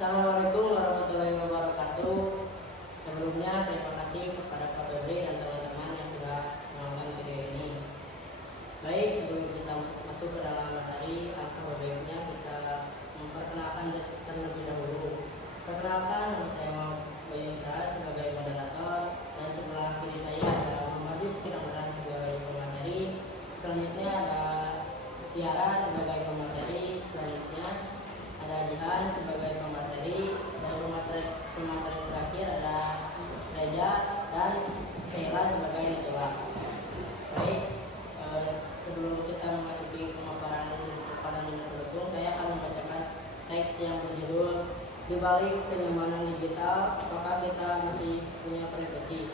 Assalamualaikum warahmatullahi wabarakatuh. Sebelumnya terima kasih kepada Pak Febri dan teman-teman yang sudah menonton video ini. Baik, sebelum kita masuk ke dalam materi, alangkah baiknya kita memperkenalkan terlebih dahulu. Perkenalkan, nama saya Bayu Indra sebagai moderator, dan sebelah kiri saya ada Muhammad Yusuf Ramadan sebagai pemateri. Selanjutnya ada Tiara sebagai pemateri. Selanjutnya ada Jihan sebagai pemateri, dan pemateri terakhir ada Reja dan Sheila sebagai ketua. Baik, sebelum kita memasuki pemaparan kepada pendukung, saya akan membacakan teks yang berjudul "Di balik kenyamanan digital, apakah kita masih punya privasi?"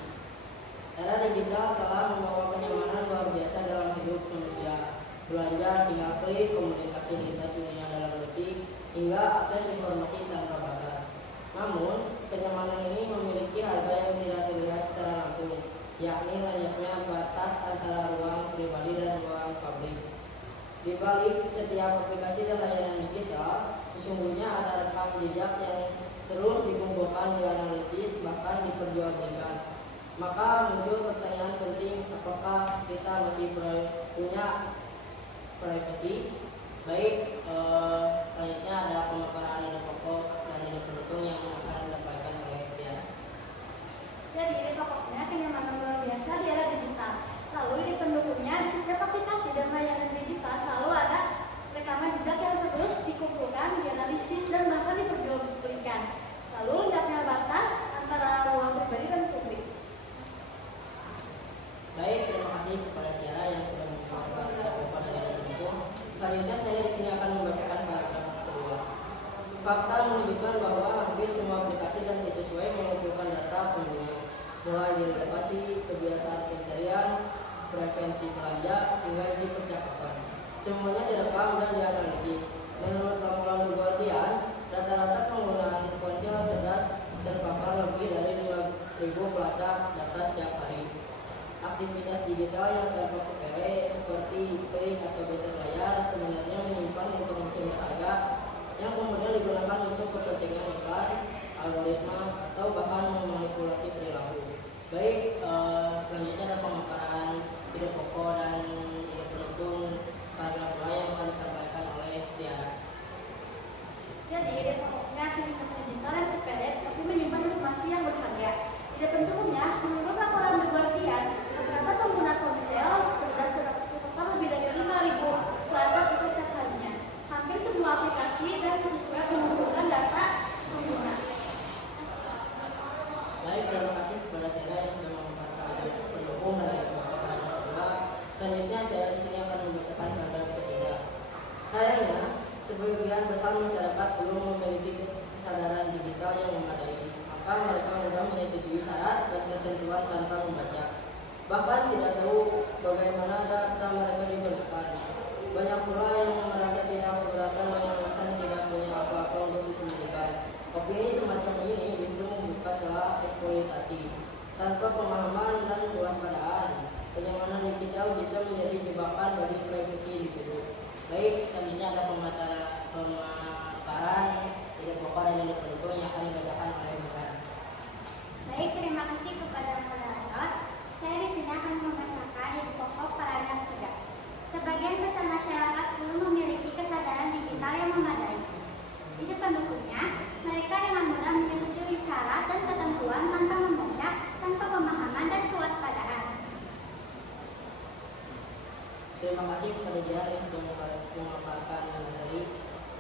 Era digital telah membawa kenyamanan luar biasa dalam hidup manusia. Belanja tinggal klik, komunikasi lintas dunia dalam detik, hingga akses informasi tanpa batas. Namun, kenyamanan ini memiliki harga yang tidak terlihat secara langsung, yakni layaknya batas antara ruang pribadi dan ruang publik. Di balik setiap aplikasi dan layanan digital, sesungguhnya ada rekam jejak yang terus dikumpulkan, dianalisis, bahkan diperjualbelikan. Maka muncul pertanyaan penting, apakah kita masih punya privasi? Baik, selanjutnya ada pemaparan ide pokok dan ide pendukung yang akan disampaikan oleh Tiara. Jadi ide pokoknya kenyamanan luar biasa di era digital. Lalu ide pendukungnya di setiap aplikasi dan layanan digital selalu ada rekaman jejak yang terus dikumpulkan, dianalisis, dan bahkan diperjualbelikan. Lalu hendaknya batas antara ruang pribadi dan publik. Baik, terima kasih kepada Tiara yang sudah memaparkan ide pokok dan ide pendukung. Selanjutnya saya di sini akan membacakan paragraf kedua. Fakta menunjukkan bahwa hampir semua aplikasi dan situs web mengumpulkan data pengguna, mulai dari lokasi, kebiasaan pencarian, preferensi belanja, hingga isi percakapan. Semuanya direkam dan dianalisis. Menurut laporan The Guardian, rata-rata penggunaan ponsel cerdas terpapar lebih dari 5.000 pelacak data setiap hari. Aktivitas digital yang tampak sepele seperti klik atau geser layar sebenarnya menyimpan informasi berharga yang kemudian digunakan untuk kepentingan iklan, algoritma, atau bahkan memanipulasi perilaku. Baik, selanjutnya ada pemaparan ide pokok dan ide pendukung paragraf yang akan disampaikan oleh Tiara. Jadi ide pokoknya aktivitas digital yang sepele tapi menyimpan informasi yang berharga. Ide pendukungnya, menurut laporan The Guardian, rata-rata pengguna ponsel cerdas terpapar lebih dari 5.000 pelacak itu setiap harinya. Hampir semua aplikasi dan situs web mengumpulkan data pengguna. Baik, terima kasih kepada Tiara yang sudah memaparkan ide pendukung dan ide pokok paragraf kedua. Selanjutnya saya di sini akan membacakan paragraf ketiga. Sayangnya, sebagian besar masyarakat belum memiliki kesadaran digital yang memadai. Maka mereka mudah menyetujui syarat dan ketentuan tanpa membaca. Bahkan tidak tahu bagaimana data mereka diberikan. Banyak pula yang merasa tidak keberatan dengan alasan tidak punya apa-apa untuk disembunyikan. Opini semacam ini justru membuka celah eksploitasi. Tanpa pemahaman dan kewaspadaan, kenyamanan digital bisa menjadi jebakan bagi privasi individu. Baik, selanjutnya ada pemaparan ide pokok dan ide pendukung yang akan dibacakan oleh Jihan. Baik, terima kasih kepada moderator. Saya di sini akan membacakan ide pokok paragraf 3. Sebagian besar masyarakat belum memiliki kesadaran digital yang memadai. Ide pendukungnya, mereka dengan mudah menyetujui syarat dan ketentuan tanpa membaca, tanpa pemahaman dan kewaspadaan. Terima kasih kepada Jihan yang sudah memaparkan materi.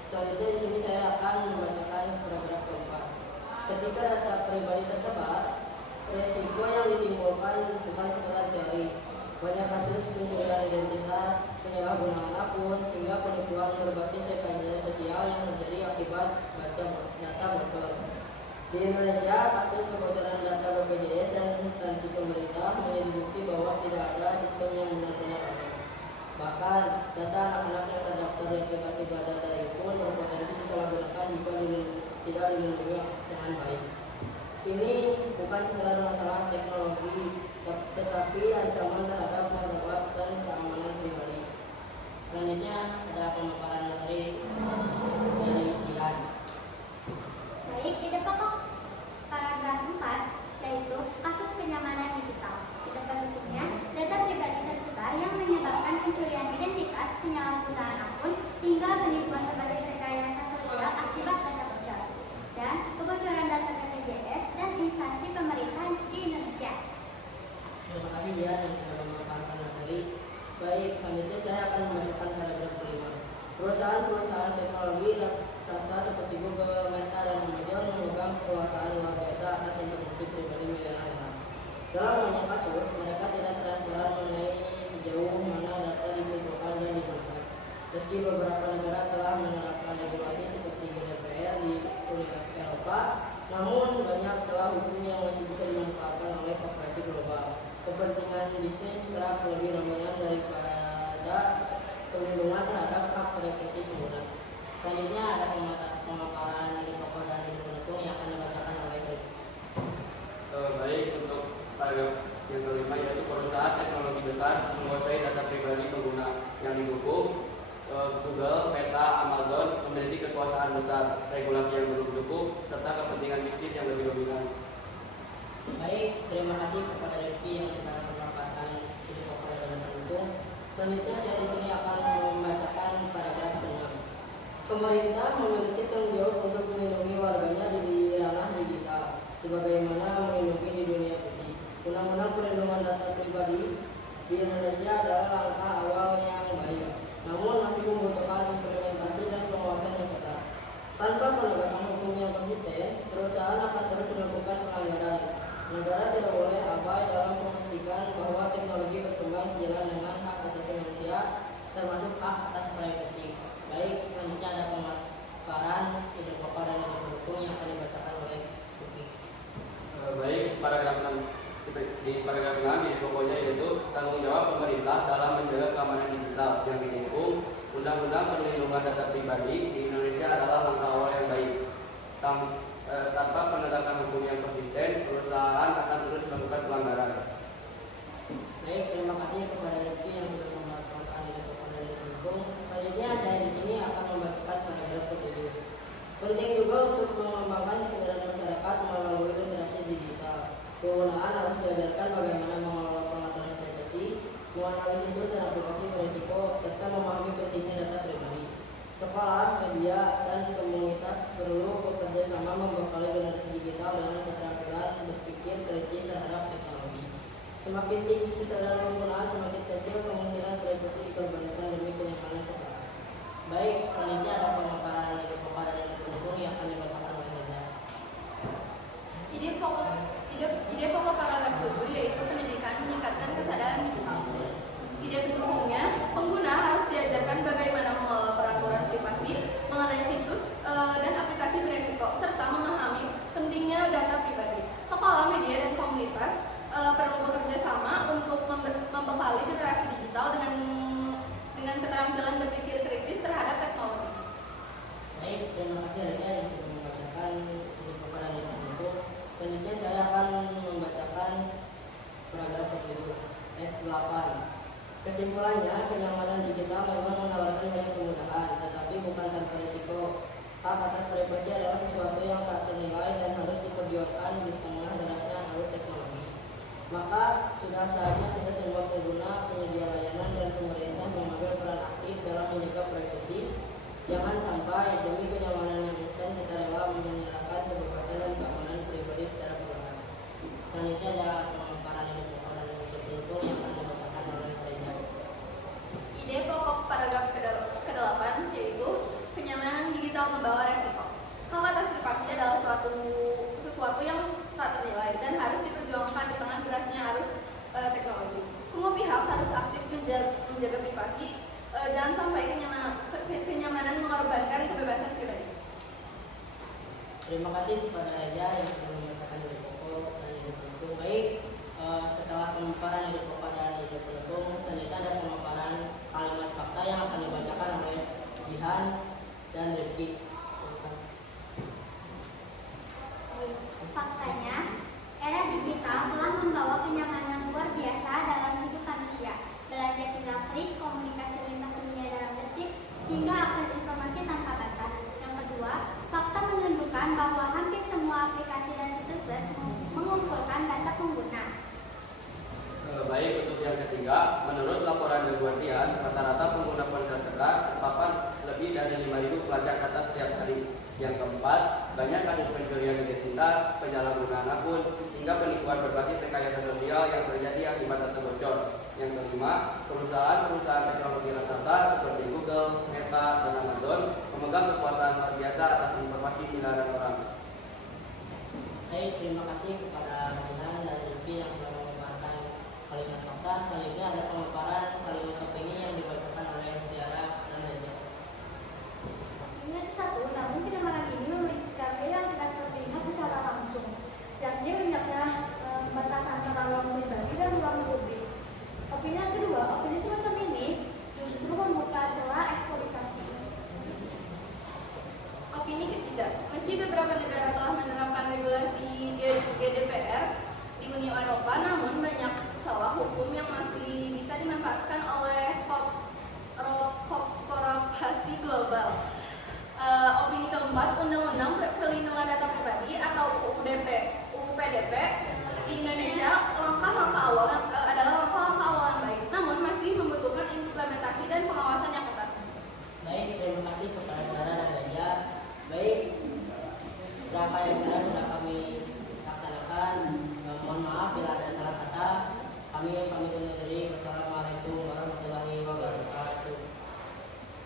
Selanjutnya di sini saya akan membacakan paragraf keempat. Ketika data pribadi tersebar, resiko yang ditimbulkan bukan sekedar teori. Banyak kasus pencurian identitas, penyalahgunaan akun, hingga penipuan berbasis rekayasa sosial yang terjadi akibat data bocor. Di Indonesia, kasus kebocoran data BPJS dan instansi pemerintah menjadi bukti bahwa tidak ada sistem yang benar-benar aman. Bahkan, data anak-anak yang terdaftar di aplikasi belajar daring pun berpotensi disalahgunakan jika tidak dilindungi dengan baik. Ini bukan sekedar masalah teknologi, tetapi ancaman terhadap martabat dan keamanan pribadi. Selanjutnya ada pemaparan materi dari Jihan. beberapa, namun banyak celah hukum yang masih bisa dimanfaatkan oleh korporasi global. Kepentingan bisnis kerap lebih dominan daripada perlindungan terhadap hak privasi pengguna. Selanjutnya ada pemaparan dari pokok dan pendukung yang akan dibacakan oleh Ricky. Baik, untuk paragraf yang kelima yaitu perusahaan teknologi besar menguasai data pribadi pengguna yang didukung. Google, Meta, Amazon memiliki kekuasaan besar, regulasi yang belum cukup, serta kepentingan bisnis yang lebih dominan. Baik, terima kasih kepada Rifki yang sudah memaparkan ide pokok dan pendukung. Selanjutnya saya di sini akan membacakan paragraf ke-6. Pemerintah memiliki tanggung jawab untuk melindungi warganya di ranah digital, sebagaimana melindungi di dunia fisik. Undang-undang perlindungan data pribadi di Indonesia adalah langkah awal yang baik, namun masih membutuhkan implementasi dan pengawasan yang ketat. Tanpa penegakan hukum yang konsisten, perusahaan akan terus melakukan pelanggaran. Negara tidak boleh abai dalam memastikan bahwa teknologi berkembang sejalan dengan hak asasi manusia, termasuk hak atas privasi. Baik, selanjutnya ada pemaparan ide pokok dan ide pendukung yang akan dibacakan oleh Buki. Baik, paragraf 6. Di paragraf 6 ide pokoknya yaitu tanggung jawab pemerintah dalam menjaga keamanan digital yang didukung. Undang-undang perlindungan data pribadi di Indonesia adalah langkah awal yang baik. Tanpa penegakan hukum yang konsisten, perusahaan akan terus melakukan pelanggaran. Baik, terima kasih kepada Rizky yang sudah membacakan ide pokok dan ide pendukung. Selanjutnya saya di sini akan membacakan paragraf ke-7. Penting juga untuk mengembangkan kesadaran masyarakat melalui literasi digital. Penggunaan harus diajarkan bagaimana mengelola pengaturan privasi, menganalisis situs dan aplikasi berisiko, serta memahami pentingnya data pribadi. Sekolah, media, dan komunitas perlu bekerja sama membekali generasi digital dengan keterampilan berpikir kritis terhadap teknologi. Semakin tinggi kesadaran pengguna, semakin kecil kemungkinan privasi dikorbankan demi kenyamanan seseorang. Baik, selanjutnya ada pemaparan ide pokok dan ide pendukung yang akan dibacakan oleh Reza. Ide pokok paragraf 7 yaitu pendidikan meningkatkan kesadaran digital. Ide pendukungnya, pengguna harus diajarkan bagaimana mengelola peraturan privasi mengenai situs dan aplikasi beresiko, serta memahami pentingnya data pribadi. Sekolah, media, dan komunitas perlu bekerja sama untuk membekali generasi digital dengan keterampilan berpikir kritis terhadap teknologi. Baik, terima kasih Reza yang sudah membacakan ide pokok dan ide pendukung. Selanjutnya saya akan membacakan paragraf ke-7 F8. Kesimpulannya, kenyamanan digital memang menawarkan banyak kemudahan, tetapi bukan tanpa risiko. Hak atas privasi adalah sesuatu yang tak ternilai dan harus diperjuangkan di tengah derasnya arus teknologi. Maka sudah saatnya kita semua pengguna, penyedia layanan, dan pemerintah mengambil peran aktif dalam menjaga privasi. Jangan sampai demi kenyamanan yang instan kita rela menyerahkan kebebasan dan keamanan pribadi secara perlahan. Selanjutnya adalah pemaparan ide pokok dan ide pendukung yang akan dibacakan oleh Reza. Ide pokok paragraf ke-8 yaitu kenyamanan digital membawa resiko. Hak atas privasi adalah sesuatu yang tak ternilai dan harus diperjuangkan di tengah derasnya arus teknologi. Semua pihak harus aktif menjaga privasi, jangan sampai kenyamanan mengorbankan kebebasan pribadi. Terima kasih kepada Reza yang sudah membacakan ide pokok dan ide pendukung. Baik, setelah pemaparan ide pokok dan ide pendukung, selanjutnya ada pemaparan kalimat fakta yang akan dibacakan oleh Jihan dan Rifki. Faktanya, era digital telah membawa kenyamanan luar biasa dalam hidup manusia. Belanja tinggal klik, komunikasi lintas dunia dalam detik, hingga akses informasi tanpa batas. Yang kedua, fakta menunjukkan bahwa hampir semua aplikasi dan situs web mengumpulkan data pengguna. Baik, untuk yang ketiga, menurut laporan The Guardian, rata-rata pengguna ponsel cerdas terpapar lebih dari 5.000 pelacak data setiap hari. Yang keempat, banyak kasus pencurian identitas, penyalahgunaan akun, hingga penipuan berbasis rekayasa sosial yang terjadi akibat data bocor. Yang kelima, perusahaan teknologi raksasa seperti Google, Meta, dan Amazon memegang kekuasaan luar biasa atas informasi miliaran orang. Baik, terima kasih kepada Jihan dan Rifki yang telah memaparkan kalimat fakta. Selanjutnya ada pemaparan kalimat opini yang dibacakan oleh Tiara dan Reza. Opininya satu, namun kenyamanan ini memiliki cara yang tidak terpilih tidak. Meski beberapa negara telah menerapkan regulasi GDPR di Uni Eropa, namun banyak celah hukum yang masih bisa dimanfaatkan oleh korporasi global. Opini keempat, Undang-Undang Perlindungan Data Pribadi atau UPDP di Indonesia adalah langkah-langkah awal yang baik, namun masih membutuhkan implementasi dan pengawasan yang ketat. Baik, terima kasih kepada Dara dan Gajah. Baik, berapa yang